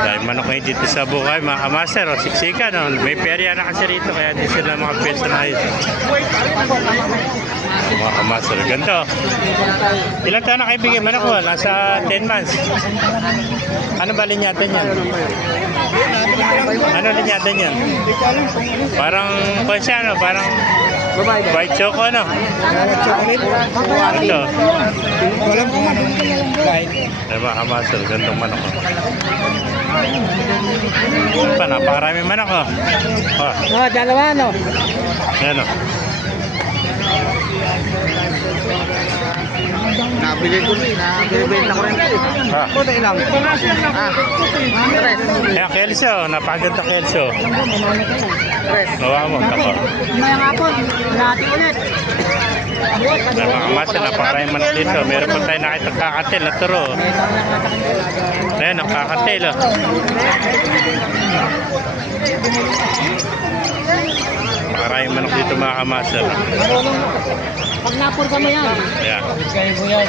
Dahil manok ngayon dito sa Bukay, mga kamaster, o siksika, no? May perya na kasi rito, kaya di sila mga pwesto na yun. Mga kamaster, ganito. Ilan taon na kayo bigyan manok mo? Nasa 10 months. Ano ba linyatan yan? Ano linyatan yan? Parang, kung siya, no? Parang white choco, no? Ito. Ay, mga kamaster, gandong manok. Pa, napakarami manok, oh. Oh, dalawa, no? Yan, oh. Nabigay ko rin, nabibenta ko rin ito. Kunti lang. Tres. Ayan, Kelso, napakaganda Kelso. Gawa mo, tako. Maya nga po, nati ulit. Mga napakarami manok dito. Meron pa tayo nakita kakatil na turo. Ayan, ang kakatil, oh. Napakarami manok dito, mga kamaster. Pag napurga mo yan. Ayan. Kaya po yan.